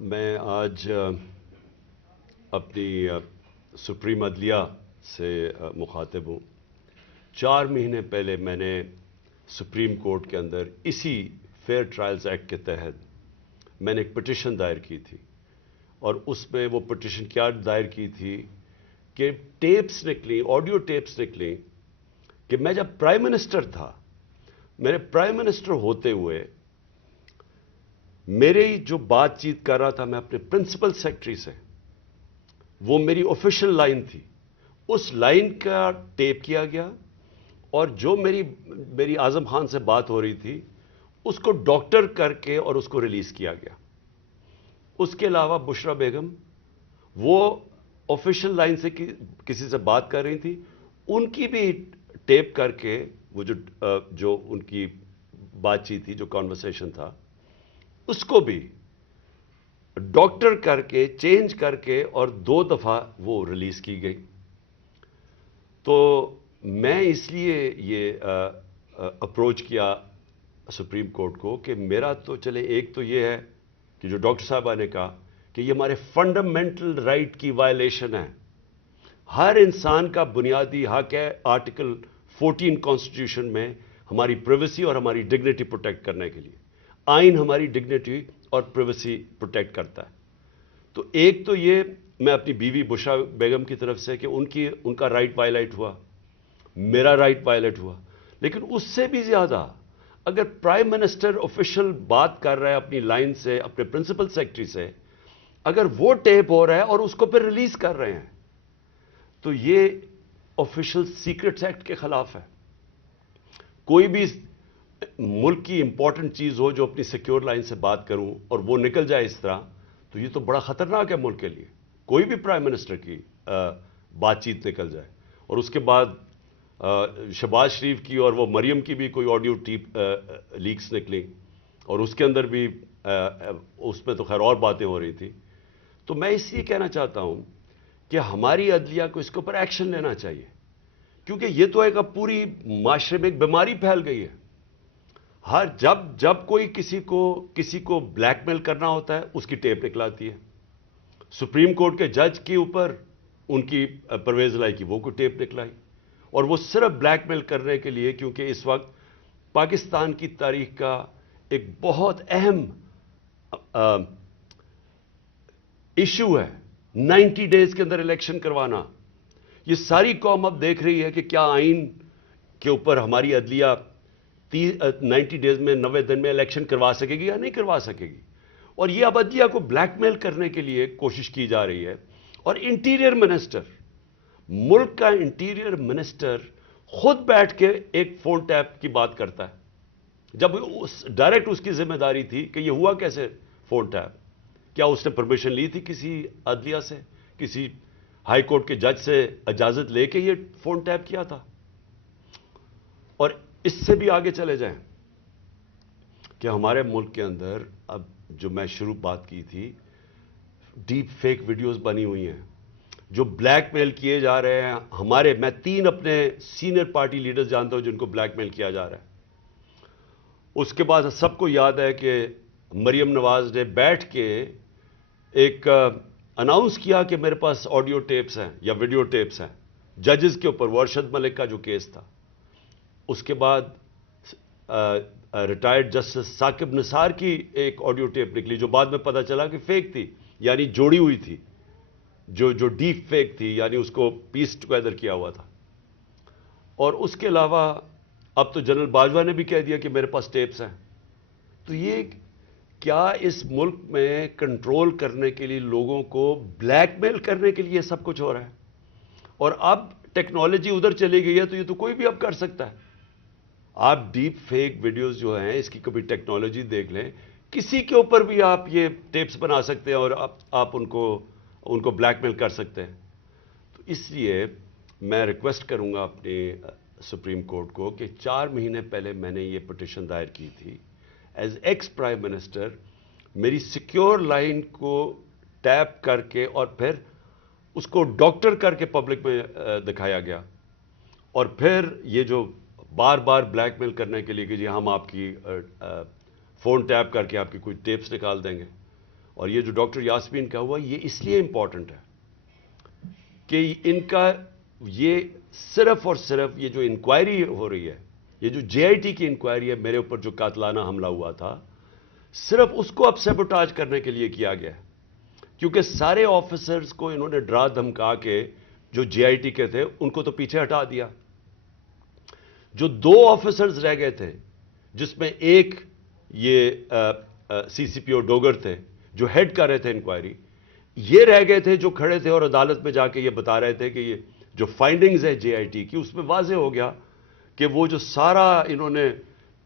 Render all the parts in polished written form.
میں آج اپنی سپریم عدلیہ سے مخاطب ہوں۔ 4 مہینے پہلے میں نے سپریم کورٹ کے اندر اسی فیئر ٹرائلز ایکٹ کے تحت میں نے ایک پٹیشن دائر کی تھی، اور اس میں وہ پٹیشن کیا دائر کی تھی کہ ٹیپس نکلیں، آڈیو ٹیپس نکلیں کہ میں جب پرائم منسٹر تھا، میرے پرائم منسٹر ہوتے ہوئے میرے جو بات چیت کر رہا تھا میں اپنے پرنسپل سیکرٹری سے، وہ میری آفیشیل لائن تھی، اس لائن کا ٹیپ کیا گیا، اور جو میری اعظم خان سے بات ہو رہی تھی اس کو ڈاکٹر کر کے اور اس کو ریلیز کیا گیا۔ اس کے علاوہ بشرا بیگم وہ آفیشیل لائن سے کسی سے بات کر رہی تھی، ان کی بھی ٹیپ کر کے وہ جو ان کی بات چیت تھی، جو کانورسیشن تھا، اس کو بھی ڈاکٹر کر کے چینج کر کے اور 2 دفعہ وہ ریلیز کی گئی۔ تو میں اس لیے یہ اپروچ کیا سپریم کورٹ کو کہ میرا تو چلے، ایک تو یہ ہے کہ جو ڈاکٹر صاحبہ نے کہا کہ یہ ہمارے فنڈامنٹل رائٹ کی وائلیشن ہے۔ ہر انسان کا بنیادی حق ہے آرٹیکل 14 کانسٹیٹیوشن میں ہماری پریویسی اور ہماری ڈگنیٹی پروٹیکٹ کرنے کے لیے۔ آئین ہماری ڈگنیٹی اور پریویسی پروٹیکٹ کرتا ہے۔ تو ایک تو یہ میں اپنی بیوی بشرا بیگم کی طرف سے کہ ان کا رائٹ وائلیٹ ہوا، میرا رائٹ وائلیٹ ہوا، لیکن اس سے بھی زیادہ اگر پرائم منسٹر آفیشیل بات کر رہا ہے اپنی لائن سے، اپنے پرنسپل سیکرٹری سے، اگر وہ ٹیپ ہو رہا ہے اور اس کو پھر ریلیز کر رہے ہیں، تو یہ آفیشیل سیکرٹس ایکٹ کے خلاف ہے۔ کوئی بھی ملک کی امپورٹنٹ چیز ہو جو اپنی سیکیور لائن سے بات کروں اور وہ نکل جائے اس طرح، تو یہ تو بڑا خطرناک ہے ملک کے لیے۔ کوئی بھی پرائم منسٹر کی بات چیت نکل جائے، اور اس کے بعد شہباز شریف کی اور وہ مریم کی بھی کوئی آڈیو ٹیپ لیکس نکلی، اور اس کے اندر بھی اس میں تو خیر اور باتیں ہو رہی تھی۔ تو میں اس لیے کہنا چاہتا ہوں کہ ہماری عدلیہ کو اس کے اوپر ایکشن لینا چاہیے، کیونکہ یہ تو ایک اب پوری معاشرے میں ایک بیماری پھیل گئی ہے۔ جب کوئی کسی کو بلیک میل کرنا ہوتا ہے، اس کی ٹیپ نکلاتی ہے۔ سپریم کورٹ کے جج کے اوپر ان کی پرویز لائی کی وہ کو ٹیپ نکلائی، اور وہ صرف بلیک میل کرنے کے لیے، کیونکہ اس وقت پاکستان کی تاریخ کا ایک بہت اہم ایشو ہے 90 ڈیز کے اندر الیکشن کروانا۔ یہ ساری قوم اب دیکھ رہی ہے کہ کیا آئین کے اوپر ہماری عدلیہ 90 ڈیز میں 90 دن میں الیکشن کروا سکے گی یا نہیں کروا سکے گی۔ اور یہ اب عدلیہ کو بلیک میل کرنے کے لیے کوشش کی جا رہی ہے۔ اور انٹیریئر منسٹر، ملک کا انٹیریئر منسٹر خود بیٹھ کے ایک فون ٹیپ کی بات کرتا ہے، جب ڈائریکٹ اس کی ذمہ داری تھی کہ یہ ہوا کیسے فون ٹیپ؟ کیا اس نے پرمیشن لی تھی کسی عدلیہ سے، کسی ہائی کورٹ کے جج سے اجازت لے کے یہ فون ٹیپ کیا تھا؟ اور اس سے بھی آگے چلے جائیں کہ ہمارے ملک کے اندر اب جو میں شروع بات کی تھی، ڈیپ فیک ویڈیوز بنی ہوئی ہیں جو بلیک میل کیے جا رہے ہیں۔ میں 3 اپنے سینئر پارٹی لیڈرز جانتا ہوں جن کو بلیک میل کیا جا رہا ہے۔ اس کے بعد سب کو یاد ہے کہ مریم نواز نے بیٹھ کے ایک اناؤنس کیا کہ میرے پاس آڈیو ٹیپس ہیں یا ویڈیو ٹیپس ہیں ججز کے اوپر، ارشد ملک کا جو کیس تھا۔ اس کے بعد ریٹائرڈ جسٹس ثاقب نثار کی ایک آڈیو ٹیپ نکلی جو بعد میں پتہ چلا کہ فیک تھی، یعنی جوڑی ہوئی تھی، جو ڈیپ فیک تھی، یعنی اس کو پیس ٹوگیدر کیا ہوا تھا۔ اور اس کے علاوہ اب تو جنرل باجوہ نے بھی کہہ دیا کہ میرے پاس ٹیپس ہیں۔ تو یہ کیا اس ملک میں کنٹرول کرنے کے لیے، لوگوں کو بلیک میل کرنے کے لیے سب کچھ ہو رہا ہے؟ اور اب ٹیکنالوجی ادھر چلی گئی ہے تو یہ تو کوئی بھی اب کر سکتا ہے۔ آپ ڈیپ فیک ویڈیوز جو ہیں، اس کی کبھی ٹیکنالوجی دیکھ لیں، کسی کے اوپر بھی آپ یہ ٹیپس بنا سکتے ہیں اور آپ ان کو بلیک میل کر سکتے ہیں۔ تو اس لیے میں ریکویسٹ کروں گا اپنے سپریم کورٹ کو کہ 4 مہینے پہلے میں نے یہ پٹیشن دائر کی تھی، ایز ایکس پرائم منسٹر میری سیکیور لائن کو ٹیپ کر کے اور پھر اس کو ڈاکٹر کر کے پبلک میں دکھایا گیا، اور پھر یہ جو بار بار بلیک میل کرنے کے لیے کہ جی ہم آپ کی فون ٹیپ کر کے آپ کی کوئی ٹیپس نکال دیں گے، اور یہ جو ڈاکٹر یاسمین کا ہوا یہ اس لیے امپورٹنٹ ہے کہ ان کا یہ صرف اور صرف یہ جو انکوائری ہو رہی ہے، یہ جو جے آئی ٹی کی انکوائری ہے میرے اوپر جو قاتلانہ حملہ ہوا تھا، صرف اس کو اب سیبوٹاج کرنے کے لیے کیا گیا، کیونکہ سارے آفیسرز کو انہوں نے ڈرا دھمکا کے جو جے آئی ٹی کے تھے ان کو تو پیچھے ہٹا دیا. جو 2 آفیسرز رہ گئے تھے، جس میں ایک یہ سی سی پی او ڈوگر تھے جو ہیڈ کر رہے تھے انکوائری، یہ رہ گئے تھے جو کھڑے تھے اور عدالت میں جا کے یہ بتا رہے تھے کہ یہ جو فائنڈنگز ہے جے آئی ٹی کی، اس میں واضح ہو گیا کہ وہ جو سارا انہوں نے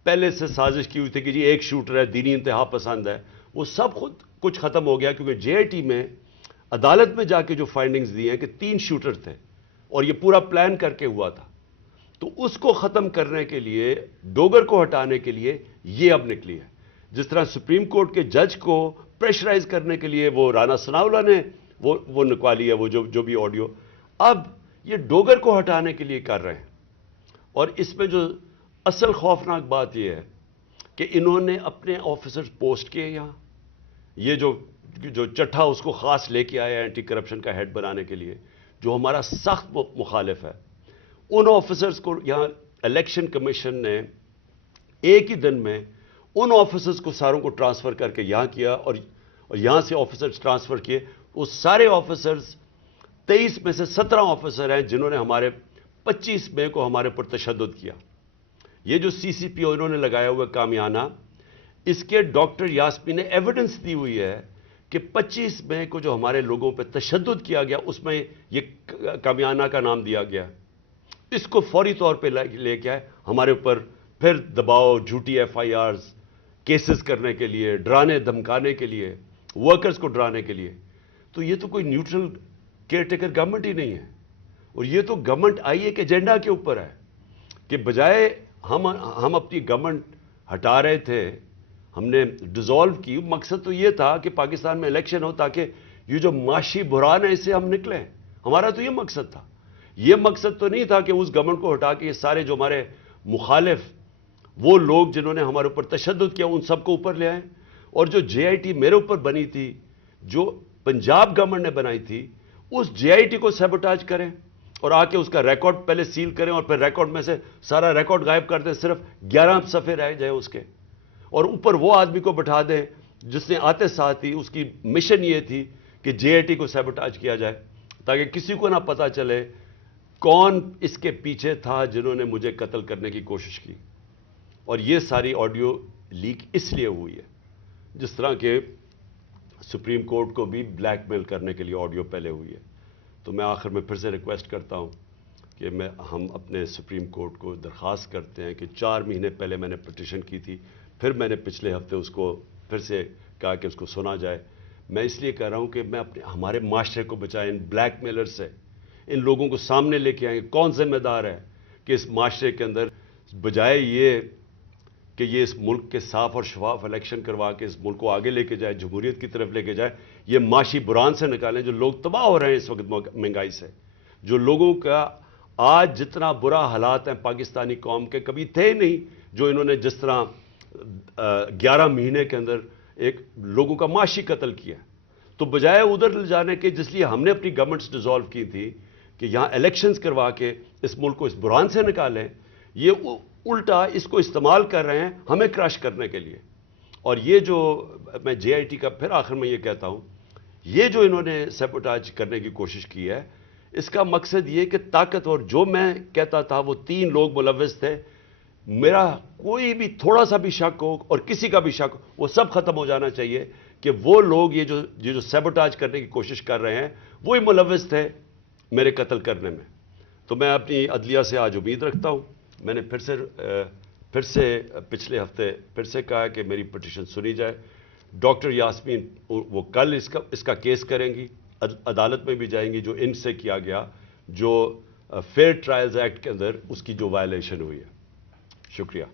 پہلے سے سازش کی ہوئی تھی کہ جی ایک شوٹر ہے، دینی انتہا پسند ہے، وہ سب خود کچھ ختم ہو گیا، کیونکہ جے آئی ٹی میں عدالت میں جا کے جو فائنڈنگز دی ہیں کہ 3 شوٹر تھے اور یہ پورا پلان کر کے ہوا تھا. تو اس کو ختم کرنے کے لیے، ڈوگر کو ہٹانے کے لیے یہ اب نکلی ہے. جس طرح سپریم کورٹ کے جج کو پریشرائز کرنے کے لیے وہ رانا ثناءاللہ نے وہ نکوالی ہے، وہ جو بھی آڈیو، اب یہ ڈوگر کو ہٹانے کے لیے کر رہے ہیں. اور اس میں جو اصل خوفناک بات یہ ہے کہ انہوں نے اپنے آفیسرز پوسٹ کیے یہاں. یہ جو چٹھا اس کو خاص لے کے آیا اینٹی کرپشن کا ہیڈ بنانے کے لیے، جو ہمارا سخت مخالف ہے، ان آفیسرز کو یہاں الیکشن کمیشن نے ایک ہی دن میں ان آفیسرز کو ساروں کو ٹرانسفر کر کے یہاں کیا، اور یہاں سے آفیسرز ٹرانسفر کیے. وہ سارے آفیسرز 23 میں سے 17 آفیسر ہیں جنہوں نے ہمارے 25 مئی کو ہمارے پر تشدد کیا. یہ جو سی سی پی او انہوں نے لگایا ہوا کامیانہ، اس کے ڈاکٹر یاسمین نے ایویڈنس دی ہوئی ہے کہ 25 مئی کو جو ہمارے لوگوں پہ تشدد کیا گیا اس میں یہ کامیانہ کا نام دیا گیا. اس کو فوری طور پہ لے کے آئے ہمارے اوپر، پھر دباؤ، جھوٹی ایف آئی آرز کیسز کرنے کے لیے، ڈرانے دھمکانے کے لیے، ورکرز کو ڈرانے کے لیے. تو یہ تو کوئی نیوٹرل کیئر ٹیکر گورنمنٹ ہی نہیں ہے. اور یہ تو گورنمنٹ آئی ایک ایجنڈا کے اوپر ہے کہ بجائے ہم اپنی گورنمنٹ ہٹا رہے تھے، ہم نے ڈیزالو کی. مقصد تو یہ تھا کہ پاکستان میں الیکشن ہو تاکہ یہ جو معاشی بحران ہے اس سے ہم نکلیں. ہمارا تو یہ مقصد تھا. یہ مقصد تو نہیں تھا کہ اس گورنمنٹ کو ہٹا کے یہ سارے جو ہمارے مخالف وہ لوگ جنہوں نے ہمارے اوپر تشدد کیا ان سب کو اوپر لے آئیں. اور جو جے آئی ٹی میرے اوپر بنی تھی، جو پنجاب گورنمنٹ نے بنائی تھی، اس جے آئی ٹی کو سیبوٹاج کریں اور آ کے اس کا ریکارڈ پہلے سیل کریں اور پھر ریکارڈ میں سے سارا ریکارڈ غائب کر دیں، صرف 11 صفحے رہ جائیں اس کے، اور اوپر وہ آدمی کو بٹھا دیں جس نے آتے ساتھ ہی اس کی مشن یہ تھی کہ جے آئی ٹی کو سیبوٹاج کیا جائے، تاکہ کسی کو نہ پتا چلے کون اس کے پیچھے تھا جنہوں نے مجھے قتل کرنے کی کوشش کی. اور یہ ساری آڈیو لیک اس لیے ہوئی ہے، جس طرح کہ سپریم کورٹ کو بھی بلیک میل کرنے کے لیے آڈیو پہلے ہوئی ہے. تو میں آخر میں پھر سے ریکویسٹ کرتا ہوں کہ ہم اپنے سپریم کورٹ کو درخواست کرتے ہیں کہ 4 مہینے پہلے میں نے پٹیشن کی تھی، پھر میں نے پچھلے ہفتے اس کو پھر سے کہا کہ اس کو سنا جائے. میں اس لیے کہہ رہا ہوں کہ میں ہمارے معاشرے کو بچائیں ان بلیک میلر سے، ان لوگوں کو سامنے لے کے آئیں. کون ذمہ دار ہے کہ اس معاشرے کے اندر بجائے یہ کہ یہ اس ملک کے صاف اور شفاف الیکشن کروا کے اس ملک کو آگے لے کے جائے، جمہوریت کی طرف لے کے جائے، یہ معاشی بحران سے نکالیں. جو لوگ تباہ ہو رہے ہیں اس وقت مہنگائی سے، جو لوگوں کا آج جتنا برا حالات ہیں پاکستانی قوم کے کبھی تھے نہیں، جو انہوں نے جس طرح 11 مہینے کے اندر ایک لوگوں کا معاشی قتل کیا. تو بجائے ادھر لے جانے کے جس لیے ہم نے اپنی گورنمنٹس ڈیزالو کی تھی کہ یہاں الیکشنز کروا کے اس ملک کو اس بحران سے نکالیں، یہ الٹا اس کو استعمال کر رہے ہیں ہمیں کراش کرنے کے لیے. اور یہ جو میں جے آئی ٹی کا پھر آخر میں یہ کہتا ہوں، یہ جو انہوں نے سیبوٹاج کرنے کی کوشش کی ہے، اس کا مقصد یہ کہ طاقتور، جو میں کہتا تھا وہ 3 لوگ ملوث تھے، میرا کوئی بھی تھوڑا سا بھی شک ہو اور کسی کا بھی شک ہو، وہ سب ختم ہو جانا چاہیے کہ وہ لوگ یہ جو سیبوٹاج کرنے کی کوشش کر رہے ہیں وہی ملوث تھے میرے قتل کرنے میں. تو میں اپنی عدلیہ سے آج امید رکھتا ہوں. میں نے پھر سے پچھلے ہفتے پھر سے کہا کہ میری پٹیشن سنی جائے. ڈاکٹر یاسمین وہ کل اس کا کیس کریں گی، عدالت میں بھی جائیں گی، جو ان سے کیا گیا، جو فیئر ٹرائلز ایکٹ کے اندر اس کی جو وائلیشن ہوئی ہے. شکریہ.